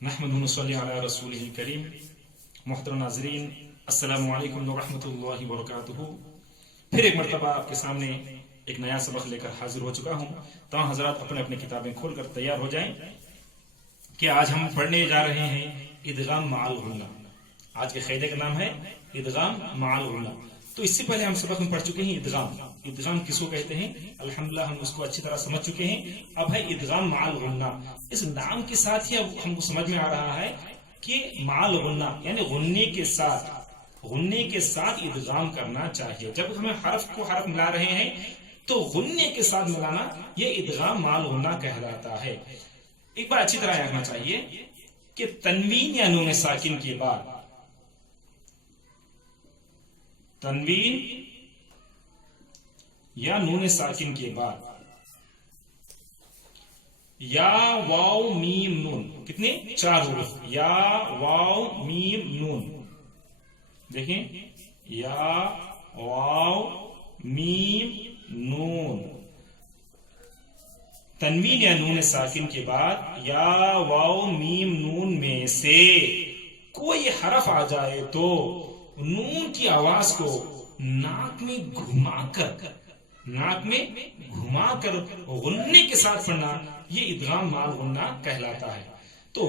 نحمد ونصلی علی رسولہ الکریم. محترم ناظرین، السلام علیکم ورحمۃ اللہ وبرکاتہ. پھر ایک مرتبہ آپ کے سامنے ایک نیا سبق لے کر حاضر ہو چکا ہوں. تمام حضرات اپنے اپنے کتابیں کھول کر تیار ہو جائیں کہ آج ہم پڑھنے جا رہے ہیں ادغام مع الغنہ. آج کے قاعدے کا نام ہے ادغام مع الغنہ. تو اس سے پہلے ہم سبق میں پڑھ چکے ہیں ادغام کس کو کہتے ہیں. الحمدللہ ہم اس کو اچھی طرح سمجھ چکے ہیں. اب ہے ادغام مع الغنہ. اس نام کے ساتھ ہی اب ہم کو سمجھ میں آ رہا ہے کہ مع الغنہ یعنی غنے کے ساتھ ادغام کرنا چاہیے. جب ہمیں حرف کو حرف ملا رہے ہیں تو غنے کے ساتھ ملانا یہ ادغام مع الغنہ کہلاتا ہے. ایک بار اچھی طرح رکھنا چاہیے کہ تنوین یا نون ساکن کے بعد تنوین یا نون ساکن کے بعد یا واو میم نون، کتنے؟ 4 حروف. یا واو میم نون. دیکھیں، یا واو میم نون. تنوین یا نون ساکن کے بعد یا واو میم نون میں سے کوئی حرف آ جائے تو نون کی آواز کو ناک میں گھما کر غنے کے ساتھ پڑھنا یہ ادغام مع الغنہ کہلاتا ہے. تو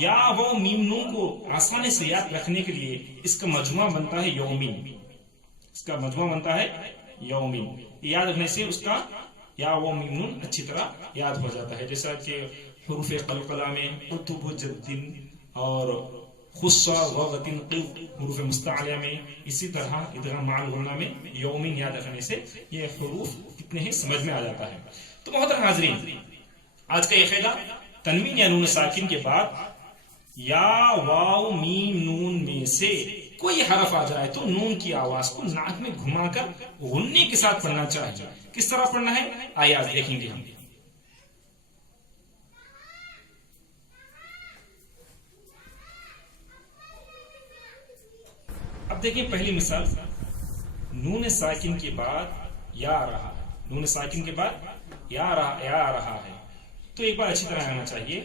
یا واو میم نون کو آسانی سے یاد رکھنے کے لیے اس کا مجموعہ بنتا ہے یومین. یاد رکھنے سے اس کا یا واو میم نون اچھی طرح یاد ہو جاتا ہے. جیسا کہ حروف قلقلہ میں قطب جد اور خصہ وغت حروف مستعلیہ میں، اسی طرح ادغام مع الغنہ میں یومین یاد رکھنے سے یہ حروف کتنے ہیں سمجھ میں آ جاتا ہے. تو محترم حاضرین، آج کا یہ قاعدہ تنوین یا نون ساکن کے بعد یا واو میم نون میں سے کوئی حرف آ جائے تو نون کی آواز کو ناک میں گھما کر غنے کے ساتھ پڑھنا چاہیے. کس طرح پڑھنا ہے آئیے آج دیکھیں گے ہم. اب دیکھیں پہلی مثال، نون ساکن کے بعد یا آ رہا ہے. نون ساکن کے بعد یا آ رہا ہے. تو ایک بار اچھی طرح آنا چاہیے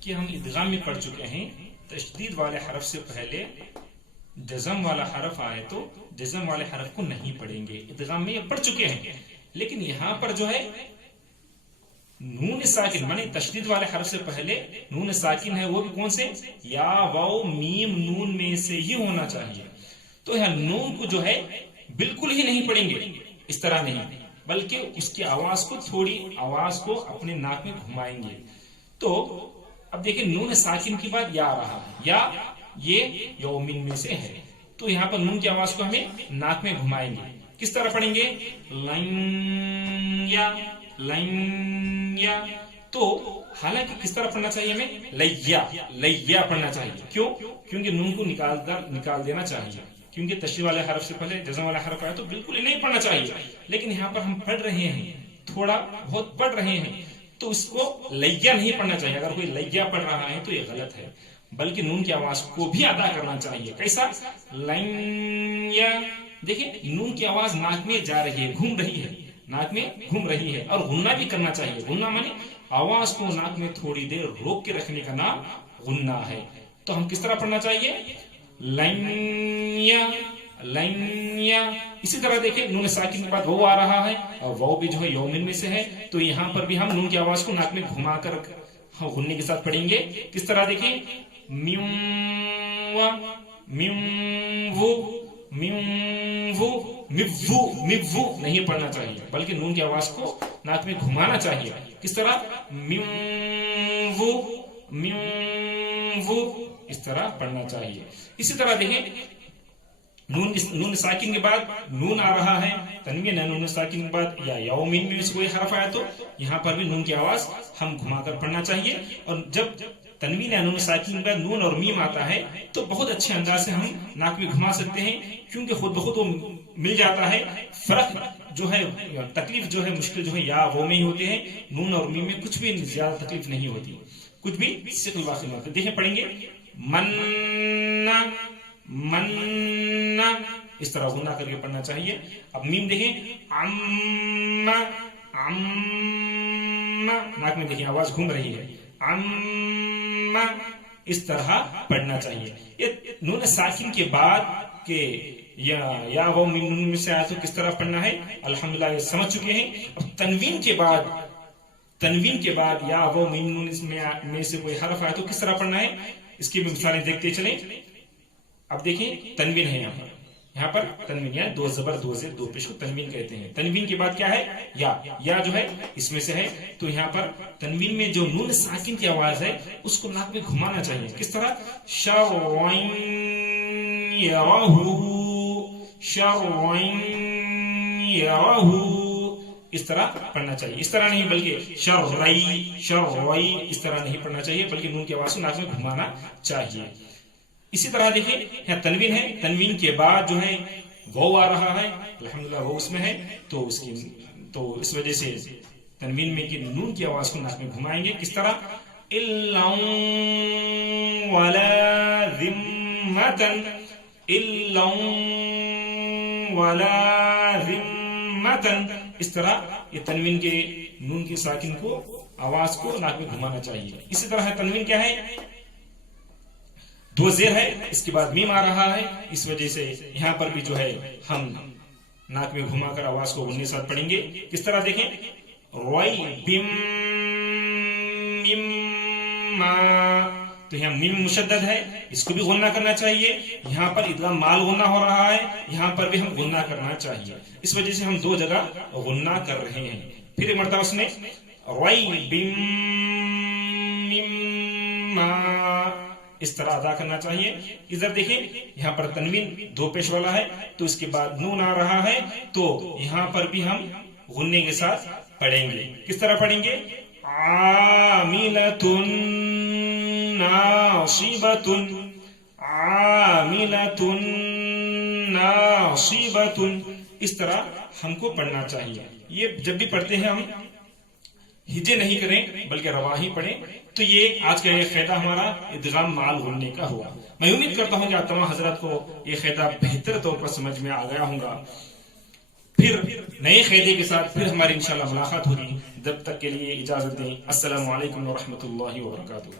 کہ ہم ادغام میں پڑھ چکے ہیں تشدید والے حرف سے پہلے جزم والا حرف آئے تو جزم والے حرف کو نہیں پڑھیں گے. ادغام میں یہ پڑھ چکے ہیں، لیکن یہاں پر جو ہے نون ساکن مانے تشدید والے حرف سے پہلے نون ساکن ہے، وہ بھی کون سے؟ یا واو میم نون میں سے ہی ہونا چاہیے. تو یہاں نون کو جو ہے بالکل ہی نہیں پڑھیں گے، اس طرح نہیں، بلکہ اس کی آواز کو اپنے ناک میں گھمائیں گے. تو اب دیکھیں نون ساکن کے بعد یا آ رہا ہے، یا یہ یومین میں سے ہے، تو یہاں پر نون کی آواز کو ہمیں ناک میں گھمائیں گے. کس طرح پڑھیں گے؟ لین یا. تو حالانکہ کس طرح پڑھنا چاہیے ہمیں؟ لیا پڑھنا چاہیے. کیوں؟ کیونکہ نون کو نکال دینا چاہیے، کیونکہ تشدید والے حرف سے پہلے جزم والا حرف آیا تو بالکل ہی نہیں پڑھنا چاہیے. لیکن یہاں پر ہم پڑھ رہے ہیں، تھوڑا بہت پڑھ رہے ہیں، تو اس کو لیا نہیں پڑھنا چاہیے. اگر کوئی لیا پڑھ رہا ہے تو یہ غلط ہے، بلکہ نون کی آواز کو بھی ادا کرنا چاہیے. کیسا؟ لیا. دیکھیں نون کی آواز ناک میں جا رہی ہے، گھوم رہی ہے، اور غنہ بھی کرنا چاہیے. غنہ مانے آواز کو ناک میں تھوڑی دیر روک کے رکھنے کا نام غنہ ہے. تو ہم کس طرح پڑھنا چاہیے؟ لیا. اسی طرح دیکھیں نون ساکن کے بعد وہ آ رہا ہے، اور وہ بھی جو ہے یومین میں سے ہے، تو یہاں پر بھی ہم نون کی آواز کو ناک میں گھما کر غنے کے ساتھ پڑھیں گے. کس طرح دیکھیں؟ میو نہیں پڑھنا چاہیے، بلکہ نون کی آواز کو ناک میں گھمانا چاہیے. کس طرح؟ اس طرح پڑھنا چاہیے. اسی طرح دیکھیں نون ساکن کے بعد نون آ رہا ہے، تنوین نون ساکن کے بعد یا یومین میں سے کوئی حرف آیا تو یہاں پر بھی نون کی آواز ہم گھما کر پڑھنا چاہیے. اور جب تنوین یا نون ساکن کے بعد نون اور میم آتا ہے تو بہت اچھے انداز سے ہم ناک میں گھما سکتے ہیں، کیونکہ خود بخود وہ مل جاتا ہے. فرق جو ہے، تکلیف جو ہے، مشکل جو ہے یا وہ میں ہی ہوتے ہیں. نون اور میم میں کچھ بھی زیادہ تکلیف نہیں ہوتی، کچھ بھی ثقل واقع نہیں ہوتا. دیکھیں پڑھیں گے من اس طرح غنہ کر کے پڑھنا چاہیے. اب میم دیکھیں ناک میں دیکھیں آواز گھوم رہی ہے. اس طرح پڑھنا چاہیے. یہ نون ساکن کے بعد کہ یا وہ نون میں سے آیا تو کس طرح پڑھنا ہے الحمدللہ یہ سمجھ چکے ہیں. اب تنوین کے بعد یا وہ میم نون میں سے کوئی حرف آیا تو کس طرح پڑھنا ہے اس کی مثالیں دیکھتے چلیں. اب دیکھیں تنوین ہے یہاں پر تنوین یا دو زبر دو زیر دو پیش کو تنوین کہتے ہیں. تنوین کے بعد کیا ہے یا جو ہے اس میں سے ہے. تو یہاں پر تنوین میں جو نون ساکن کی آواز ہے اس کو ناک میں گھمانا چاہیے. کس طرح شرعن یرہ اس طرح پڑھنا چاہیے. اس طرح نہیں بلکہ شرعی اس طرح نہیں پڑھنا چاہیے بلکہ نون کی آواز کو ناک میں گھمانا چاہیے. اسی طرح دیکھیں یہاں تنوین ہے. تنوین کے بعد جو ہے وہ آ رہا ہے الحمدللہ وہ اس میں ہے تو اس وجہ سے تنوین میں کہ نون کی آواز کو ناک میں گھمائیں گے. کس طرح الا ولا ذمتن اس طرح یہ تنوین کے نون کی ساکن کو آواز کو ناک میں گھمانا چاہیے. اسی طرح تنوین کیا ہے دو زیر ہے اس کے بعد میم آ رہا ہے. اس وجہ سے یہاں پر بھی جو ہے ہم ناک میں گھما کر آواز کو غننے ساتھ پڑھیں گے. کس طرح دیکھیں روئی بم تو یہاں میم مشدد ہے اس کو بھی غنہ کرنا چاہیے. یہاں پر ادغام مال غنہ ہو رہا ہے یہاں پر بھی ہم غنہ کرنا چاہیے. اس وجہ سے ہم دو جگہ غنہ کر رہے ہیں. پھر ایک مرتبہ سنیں روئی بم اس طرح ادا کرنا چاہیے. ادھر دیکھیں یہاں پر تنوین دو پیش والا ہے تو اس کے بعد نون آ رہا ہے تو یہاں پر بھی ہم غننے کے ساتھ پڑھیں گے. کس طرح پڑھیں گے عاملۃ ناصبۃ اس طرح ہم کو پڑھنا چاہیے. یہ جب بھی پڑھتے ہیں ہم ہجے نہیں کریں بلکہ رواحی پڑھیں. تو یہ آج کا یہ قاعدہ ہمارا ادغام مال غننے کا ہوا. میں امید کرتا ہوں کہ آپ تمام حضرات کو یہ قاعدہ بہتر طور پر سمجھ میں آ گیا ہوگا. پھر نئے قاعدے کے ساتھ پھر ہماری انشاءاللہ ملاقات ہوگی. جب تک کے لیے اجازت دیں. السلام علیکم ورحمۃ اللہ وبرکاتہ.